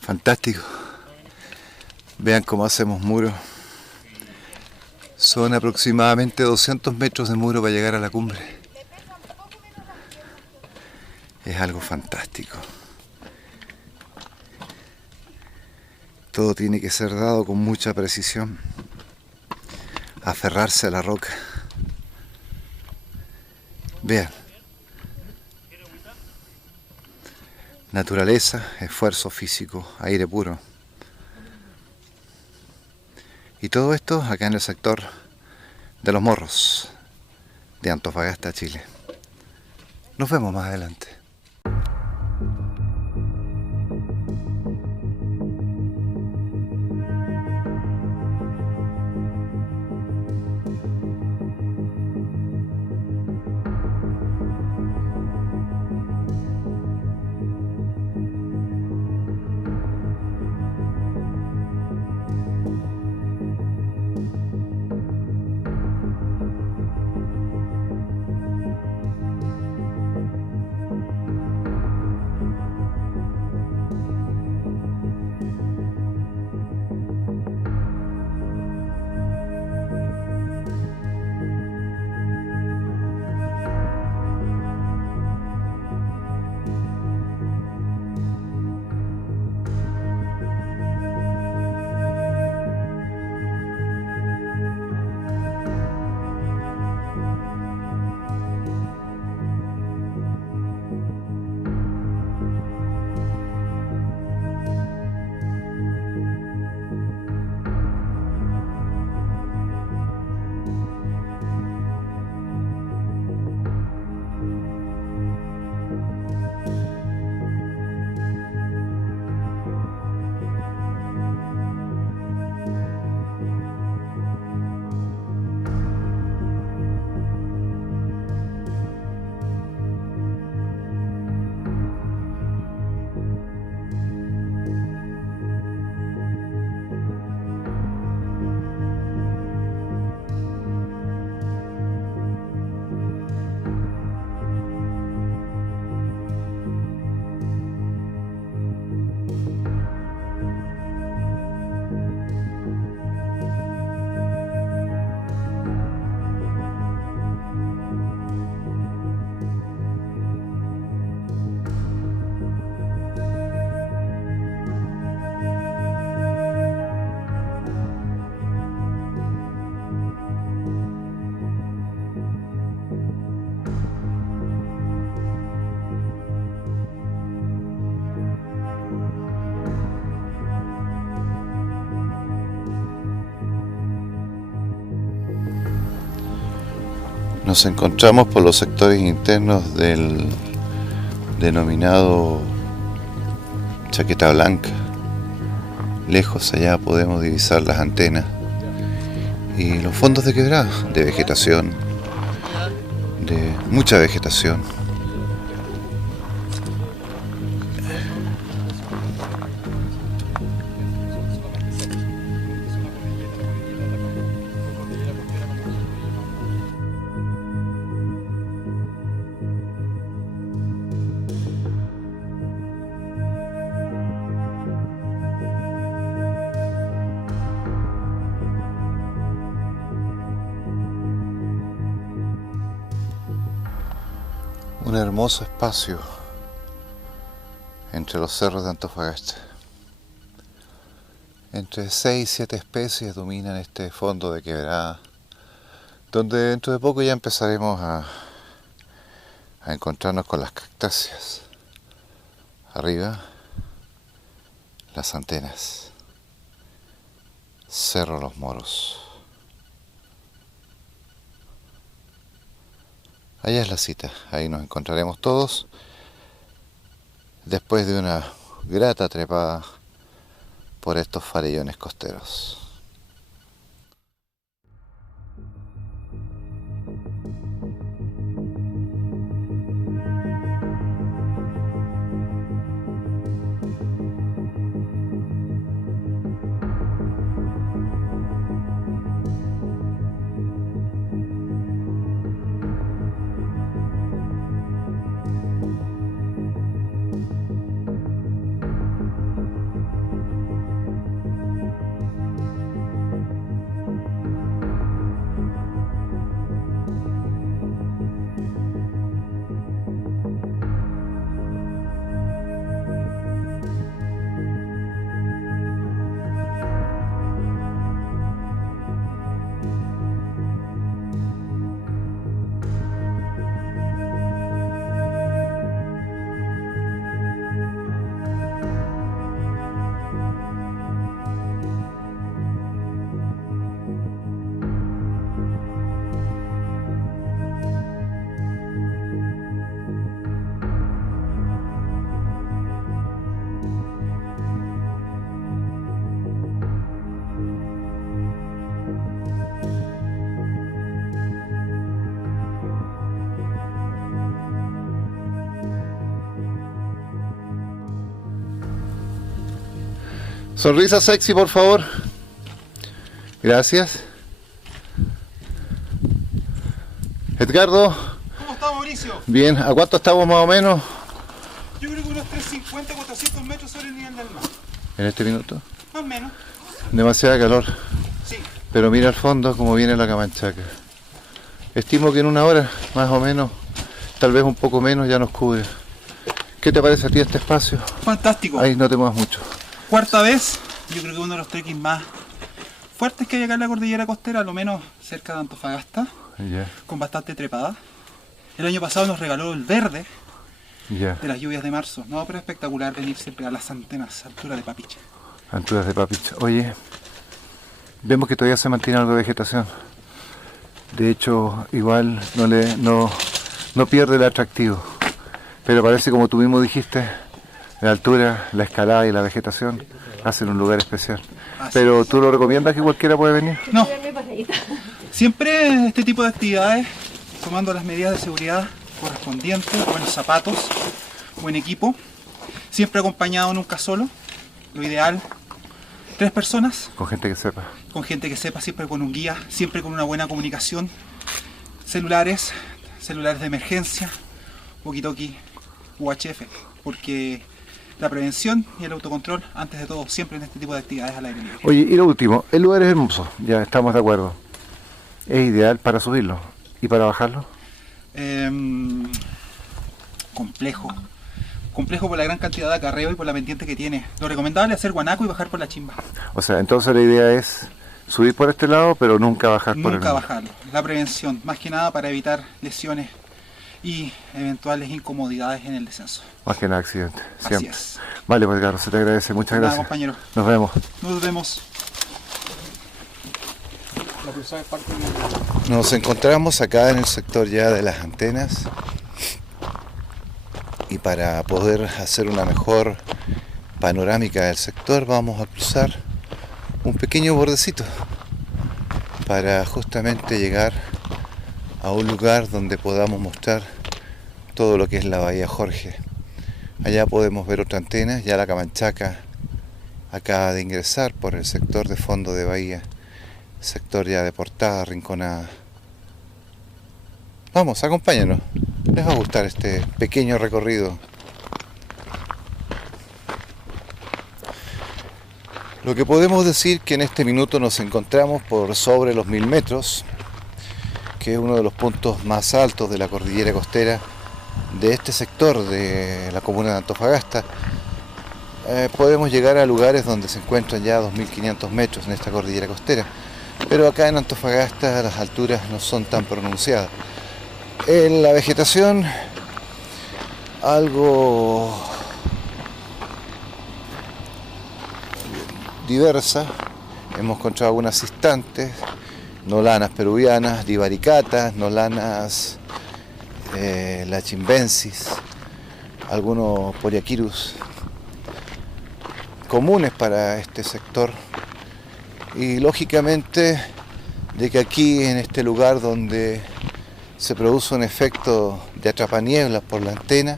Fantástico. Vean cómo hacemos muros. Son aproximadamente 200 metros de muro para llegar a la cumbre. Es algo fantástico. Todo tiene que ser dado con mucha precisión. Aferrarse a la roca. Vean. Naturaleza, esfuerzo físico, aire puro. Y todo esto acá en el sector de Los Morros, de Antofagasta, Chile. Nos vemos más adelante. Nos encontramos por los sectores internos del denominado Chaqueta Blanca. Lejos allá podemos divisar las antenas y los fondos de quebrada, de vegetación, de mucha vegetación. Un hermoso espacio entre los cerros de Antofagasta. Entre 6 y 7 especies dominan este fondo de quebrada, donde dentro de poco ya empezaremos a encontrarnos con las cactáceas. Arriba, las antenas. Cerro Los Morros. Allá es la cita, ahí nos encontraremos todos después de una grata trepada por estos farellones costeros. Sonrisa sexy, por favor. Gracias. Edgardo. ¿Cómo está, Mauricio? Bien, ¿a cuánto estamos más o menos? Yo creo que unos 350, 400 metros sobre el nivel del mar. En este minuto. Más o menos. Demasiada calor. Sí. Pero mira al fondo cómo viene la Camanchaca. Estimo que en una hora, más o menos, tal vez un poco menos, ya nos cubre. ¿Qué te parece a ti este espacio? Fantástico. Ahí no te muevas mucho. Cuarta vez. Yo creo que uno de los trekkings más fuertes que hay acá en la cordillera costera, a lo menos cerca de Antofagasta, Ya, con bastante trepada. El año pasado nos regaló el verde ya. de las lluvias de marzo. No, pero espectacular venir siempre a las antenas, altura de Papiche. Alturas de Papich. Oye, vemos que todavía se mantiene algo de vegetación. De hecho, igual no pierde el atractivo. Pero parece, como tú mismo dijiste, la altura, la escalada y la vegetación hacen un lugar especial. Pero ¿tú lo recomiendas que cualquiera puede venir? No. Siempre este tipo de actividades, tomando las medidas de seguridad correspondientes, buenos zapatos, buen equipo, siempre acompañado, nunca solo. Lo ideal, 3 personas, Con gente que sepa. con gente que sepa, siempre con un guía, siempre con una buena comunicación, celulares de emergencia, walkie-talkie, UHF, porque la prevención y el autocontrol, antes de todo, siempre en este tipo de actividades al aire libre. Oye, y lo último, el lugar es hermoso, ya estamos de acuerdo. Es ideal para subirlo y para bajarlo. Complejo por la gran cantidad de acarreo y por la pendiente que tiene. Lo recomendable es hacer guanaco y bajar por la chimba. O sea, entonces la idea es subir por este lado, pero nunca bajar por el Nunca otro. bajarlo. La prevención, más que nada para evitar lesiones y eventuales incomodidades en el descenso. Más que nada accidente, Así siempre. es. Vale, pues Carlos, se te agradece, muchas Nada, gracias. compañero. Nos vemos. Nos vemos. Nos encontramos acá en el sector ya de las antenas y para poder hacer una mejor panorámica del sector vamos a cruzar un pequeño bordecito para justamente llegar a un lugar donde podamos mostrar todo lo que es la Bahía Jorge. Allá podemos ver otra antena, ya la Camanchaca acaba de ingresar por el sector de fondo de bahía, sector ya de Portada, Rinconada. Vamos, acompáñanos, les va a gustar este pequeño recorrido. Lo que podemos decir que en este minuto nos encontramos por sobre los 1000 metros, que es uno de los puntos más altos de la cordillera costera de este sector de la comuna de Antofagasta. Podemos llegar a lugares donde se encuentran ya 2500 metros en esta cordillera costera, pero acá en Antofagasta las alturas no son tan pronunciadas. En la vegetación algo diversa, hemos encontrado algunas cistantes, nolanas peruvianas, divaricatas, nolanas lachimbensis, algunos poliaquirus comunes para este sector, y lógicamente de que aquí en este lugar donde se produce un efecto de atrapanieblas por la antena,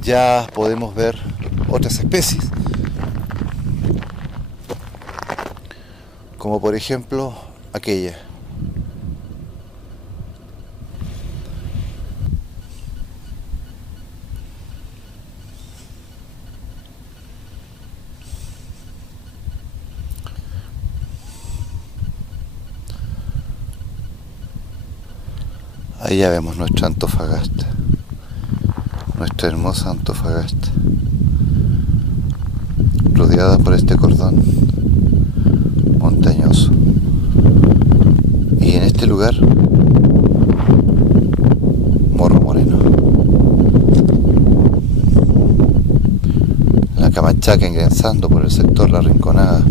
ya podemos ver otras especies, como por ejemplo aquella. Ahí ya vemos nuestra Antofagasta, nuestra hermosa Antofagasta, rodeada por este cordón montañoso. Y en este lugar, Morro Moreno. La Camanchaca ingresando por el sector La Rinconada,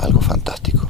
algo fantástico.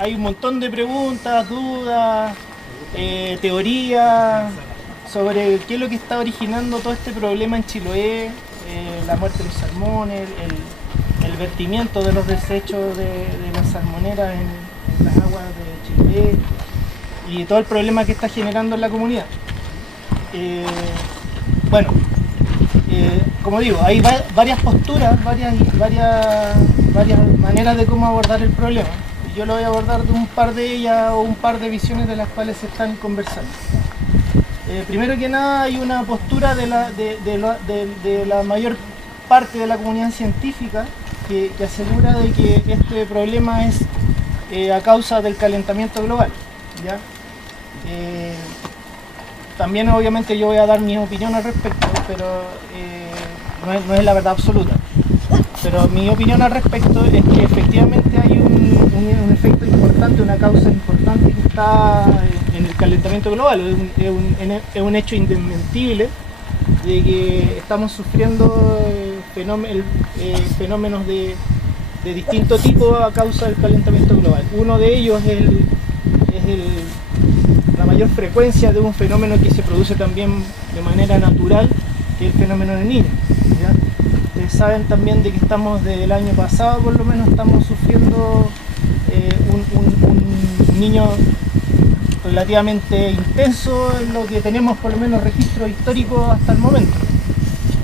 hay un montón de preguntas, dudas, teorías sobre qué es lo que está originando todo este problema en Chiloé, la muerte de los salmones, el vertimiento de los desechos de las salmoneras en las aguas de Chiloé y todo el problema que está generando en la comunidad. Como digo, hay varias posturas, varias maneras de cómo abordar el problema. Yo lo voy a abordar de un par de ellas o un par de visiones de las cuales se están conversando. Primero que nada, hay una postura de la mayor parte de la comunidad científica que asegura de que este problema es a causa del calentamiento global, ¿ya? También obviamente yo voy a dar mi opinión al respecto, pero no es la verdad absoluta. Pero mi opinión al respecto es que efectivamente hay un efecto importante, una causa importante que está en el calentamiento global. Es un hecho indesmentible de que estamos sufriendo fenómenos de distinto tipo a causa del calentamiento global. Uno de ellos es la mayor frecuencia de un fenómeno que se produce también de manera natural, que es el fenómeno del Niño, ¿ya? Ustedes saben también de que estamos, desde el año pasado por lo menos, estamos sufriendo un niño relativamente intenso en lo que tenemos por lo menos registro histórico hasta el momento,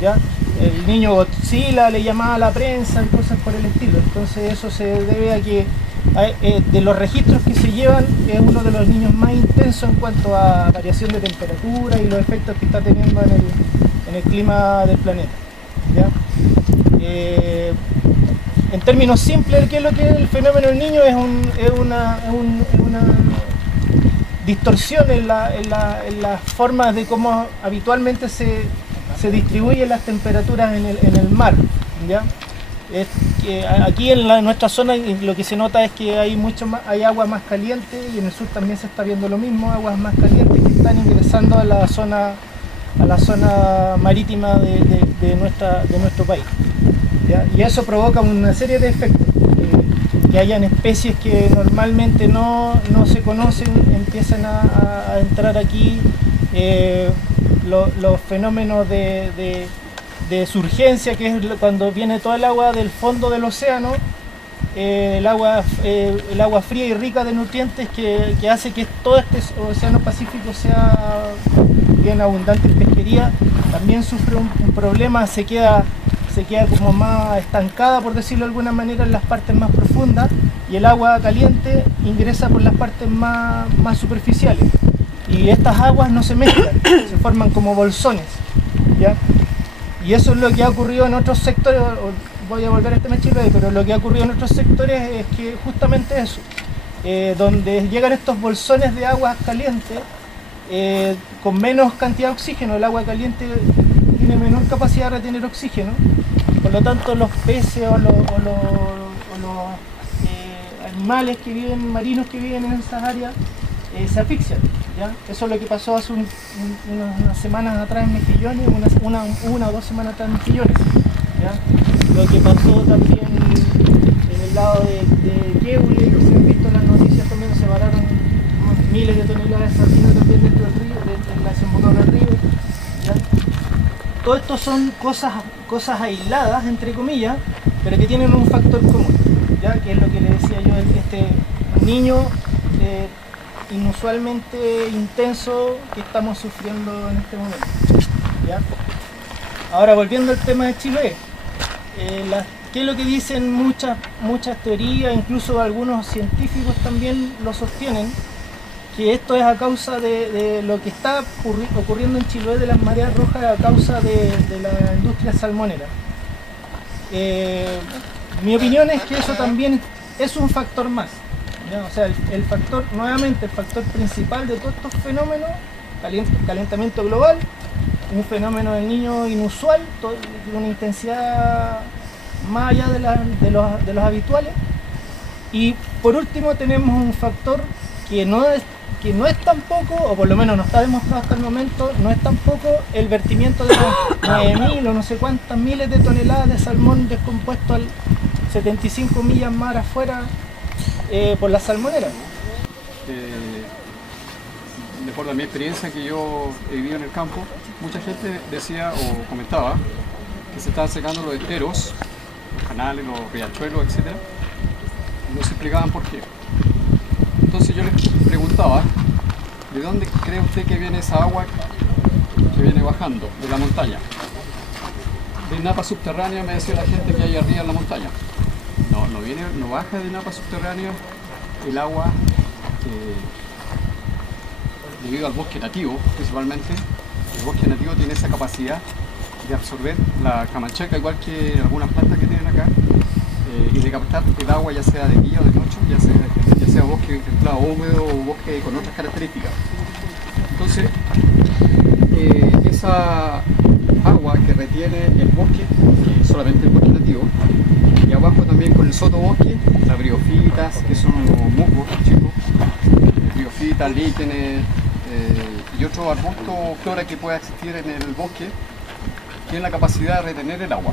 ¿ya? El niño Godzilla le llamaba a la prensa y cosas por el estilo. Entonces eso se debe a que de los registros que se llevan es uno de los niños más intensos en cuanto a variación de temperatura y los efectos que está teniendo en el clima del planeta, ¿ya? En términos simples, ¿qué es lo que es el fenómeno del Niño? Es una distorsión en las formas de cómo habitualmente se distribuyen las temperaturas en el mar, ¿ya? Es que aquí en nuestra zona lo que se nota es que hay agua más caliente, y en el sur también se está viendo lo mismo, aguas más calientes que están ingresando a la zona marítima de nuestro país, ¿ya? Y eso provoca una serie de efectos, que hayan especies que normalmente no se conocen, empiezan a entrar aquí, los fenómenos de surgencia, que es cuando viene todo el agua del fondo del océano, el agua fría y rica de nutrientes que hace que todo este océano Pacífico sea bien abundante en pesquería, también sufre un problema, se queda como más estancada, por decirlo de alguna manera, en las partes más profundas, y el agua caliente ingresa por las partes más superficiales, y estas aguas no se mezclan, se forman como bolsones, ¿ya? Y eso es lo que ha ocurrido en otros sectores. Voy a volver a este Chiloé, pero lo que ha ocurrido en otros sectores es que justamente eso, donde llegan estos bolsones de agua caliente con menos cantidad de oxígeno. El agua caliente tiene menor capacidad de retener oxígeno, por lo tanto los peces o los animales marinos que viven en esas áreas se asfixian, ¿ya? Eso es lo que pasó hace unas semanas atrás en Mejillones, una o 2 semanas atrás en Mejillones, ¿ya? Lo que pasó también en el lado de Queule, que se han visto en las noticias, también se vararon miles de toneladas de sardinas también dentro del río, en la desembocadura del río, ¿ya? Todo esto son cosas aisladas, entre comillas, pero que tienen un factor común, ¿ya? Que es lo que le decía yo, este niño inusualmente intenso que estamos sufriendo en este momento, ¿ya? Ahora, volviendo al tema de Chiloé, ¿qué es lo que dicen muchas teorías? Incluso algunos científicos también lo sostienen, que esto es a causa de lo que está ocurriendo en Chiloé de las mareas rojas, a causa de la industria salmonera. Mi opinión es que eso también es un factor más, ¿ya? O sea, el factor principal de todos estos fenómenos, calentamiento global, un fenómeno del Niño inusual, de una intensidad más allá de los habituales, y por último tenemos un factor que no es tampoco, o por lo menos no está demostrado hasta el momento, no es tampoco el vertimiento de los 9.000 o no sé cuántas miles de toneladas de salmón descompuesto al 75 millas mar afuera por las salmoneras. De acuerdo a mi experiencia que yo he vivido en el campo, mucha gente decía o comentaba que se estaban secando los esteros, los canales, los riachuelos, etc. No se explicaban por qué. Entonces yo les preguntaba, ¿de dónde cree usted que viene esa agua que viene bajando de la montaña? De napa subterránea, me decía la gente, que hay arriba en la montaña. No baja de napa subterránea el agua debido al bosque nativo, principalmente. El bosque nativo tiene esa capacidad de absorber la camanchaca, igual que algunas plantas que tienen acá, y de captar el agua, ya sea de día o de noche, ya sea bosque templado húmedo o bosque con otras características. Entonces, esa agua que retiene el bosque, que es solamente el bosque nativo, y abajo también con el sotobosque, las briofitas, que son los musgos chicos, briofitas, líquenes y otros arbustos o flora que pueda existir en el bosque, tienen la capacidad de retener el agua.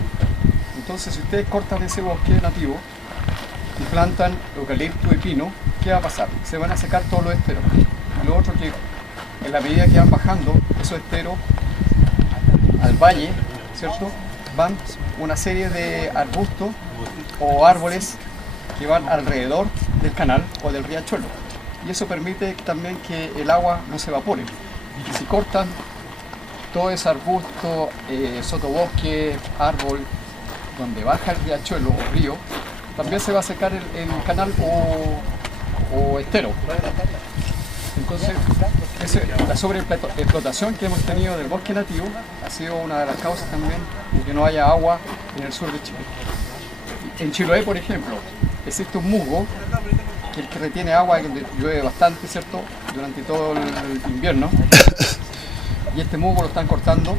Entonces, si ustedes cortan ese bosque nativo y plantan eucalipto y pino, ¿qué va a pasar? Se van a secar todos los esteros. Y lo otro, que en la medida que van bajando esos esteros al valle, ¿cierto?, van una serie de arbustos o árboles que van alrededor del canal o del riachuelo, y eso permite también que el agua no se evapore. Y si cortan todo ese arbusto, sotobosque, árbol, donde baja el riachuelo o río, también se va a secar el canal o estero. Entonces, la sobreexplotación que hemos tenido del bosque nativo ha sido una de las causas también de que no haya agua en el sur de Chile. En Chiloé, por ejemplo, existe un musgo que retiene agua, donde llueve bastante, ¿cierto?, durante todo el invierno, y este musgo lo están cortando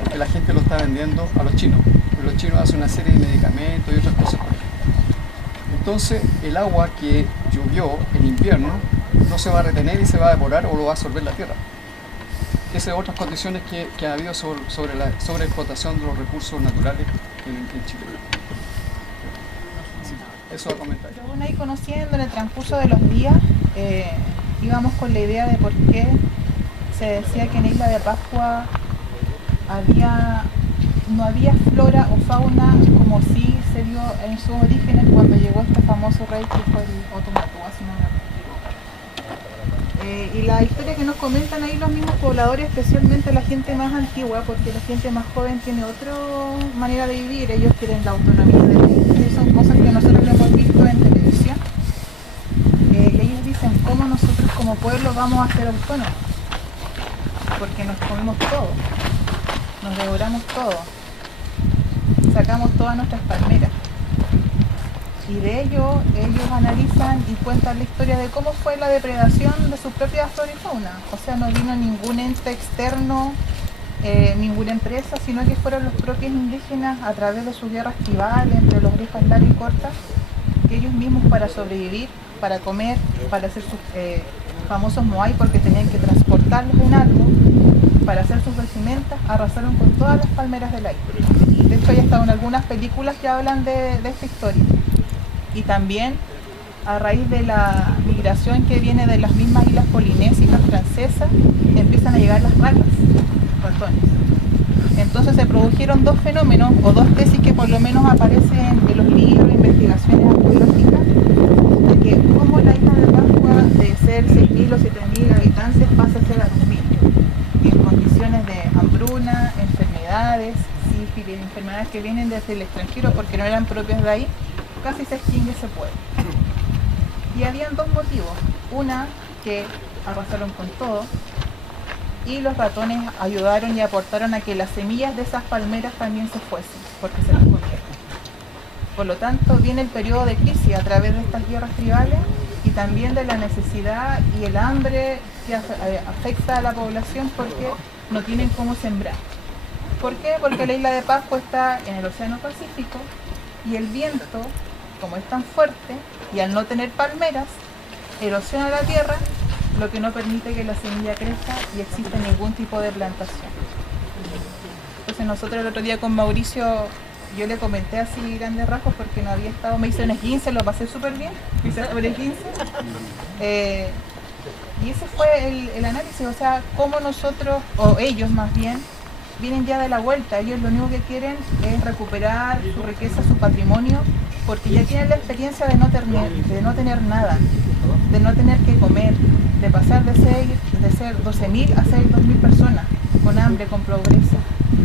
porque la gente lo está vendiendo a los chinos. Pero los chinos hacen una serie de medicamentos y otras cosas por ejemplo. Entonces, el agua que llovió en invierno no se va a retener y se va a evaporar o lo va a absorber la tierra. Esas son otras condiciones que ha habido sobre la sobreexplotación de los recursos naturales en Chile. Sí, eso va a comentar. Bueno, ahí conociendo en el transcurso de los días, íbamos con la idea de por qué se decía que en Isla de Pascua no había flora o fauna como sí se dio en sus orígenes cuando llegó este famoso rey que fue el Otumatúa, si no me equivoco. Y la historia que nos comentan ahí los mismos pobladores, especialmente la gente más antigua, porque la gente más joven tiene otra manera de vivir, ellos quieren la autonomía de ellos, son cosas que nosotros lo hemos visto en televisión. Y ellos dicen, ¿cómo nosotros como pueblo vamos a ser autónomos? Porque nos comemos todo, nos devoramos todo, sacamos todas nuestras palmeras. Y de ello, ellos analizan y cuentan la historia de cómo fue la depredación de su propia flora y fauna. O sea, no vino ningún ente externo, ninguna empresa, sino que fueron los propios indígenas a través de sus guerras tribales entre los orejas largas y cortas, que ellos mismos para sobrevivir, para comer, para hacer sus famosos moai, porque tenían que transportarlos en algo, para hacer sus vestimentas, arrasaron con todas las palmeras del aire. De hecho, ya estaban algunas películas que hablan de esta historia. Y también a raíz de la migración que viene de las mismas islas polinésicas francesas, empiezan a llegar las ratones. Entonces se produjeron dos fenómenos, o dos tesis que por lo menos aparecen en los libros, investigaciones arqueológicas, de que cómo la isla de Pascua, de ser 6.000 o 7.000 habitantes, pasa a ser a 2.000. Y en condiciones de hambruna, enfermedades, sífilis, enfermedades que vienen desde el extranjero porque no eran propias de ahí, casi se extingue ese pueblo. Y habían dos motivos. Una, que arrasaron con todo, y los ratones ayudaron y aportaron a que las semillas de esas palmeras también se fuesen, porque se las comieron. Por lo tanto, viene el periodo de crisis a través de estas guerras tribales y también de la necesidad y el hambre que afecta a la población porque no tienen cómo sembrar. ¿Por qué? Porque la isla de Pascua está en el Océano Pacífico y el viento, como es tan fuerte, y al no tener palmeras, erosiona la tierra, lo que no permite que la semilla crezca y exista ningún tipo de plantación. Entonces nosotros el otro día con Mauricio yo le comenté así grandes rasgos porque no había estado, me hice un 15, lo pasé súper bien, hice sobre 15. Y ese fue el análisis, o sea, cómo nosotros, o ellos más bien, vienen ya de la vuelta. Ellos lo único que quieren es recuperar su riqueza, su patrimonio, porque ya tienen la experiencia de no tener nada, de no tener que comer, de pasar de ser 12.000 a ser 2.000 personas, con hambre, con pobreza.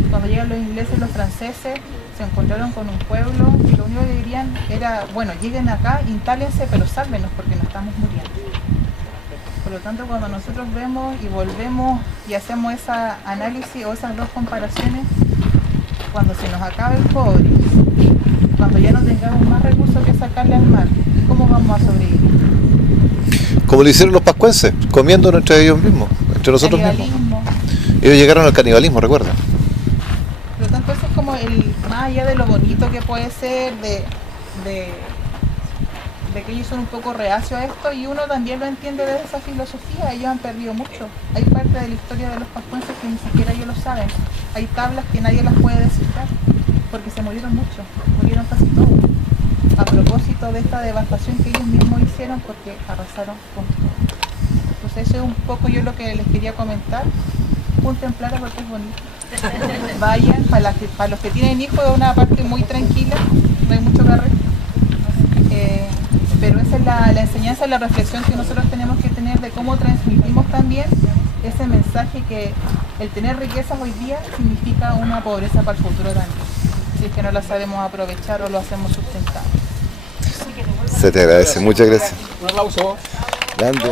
Cuando llegan los ingleses, los franceses, se encontraron con un pueblo y lo único que dirían era, bueno, lleguen acá, instálense, pero sálvenos porque nos estamos muriendo. Por lo tanto, cuando nosotros vemos y volvemos y hacemos esa análisis o esas dos comparaciones, cuando se nos acabe el cobre, cuando ya no tengamos más recursos que sacarle al mar, ¿cómo vamos a sobrevivir? Como lo hicieron los pascuenses, comiendo entre ellos mismos, entre nosotros mismos. Ellos llegaron al canibalismo, recuerda. Por lo tanto, eso es como más allá de lo bonito que puede ser, de que ellos son un poco reacios a esto, y uno también lo entiende desde esa filosofía. Ellos han perdido mucho. Hay parte de la historia de los pascuenses que ni siquiera ellos lo saben. Hay tablas que nadie las puede descifrar, porque se murieron mucho, murieron casi todos, a propósito de esta devastación que ellos mismos hicieron porque arrasaron con todo. Entonces eso es un poco yo lo que les quería comentar. Contemplar porque es bonito. Vayan, para los que tienen hijos es una parte muy tranquila, no hay mucho carrete. Pero esa es la enseñanza, la reflexión que nosotros tenemos que tener de cómo transmitimos también ese mensaje que el tener riquezas hoy día significa una pobreza para el futuro también, si es que no la sabemos aprovechar o lo hacemos sustentable. Se te agradece, muchas gracias. Un aplauso. Grande.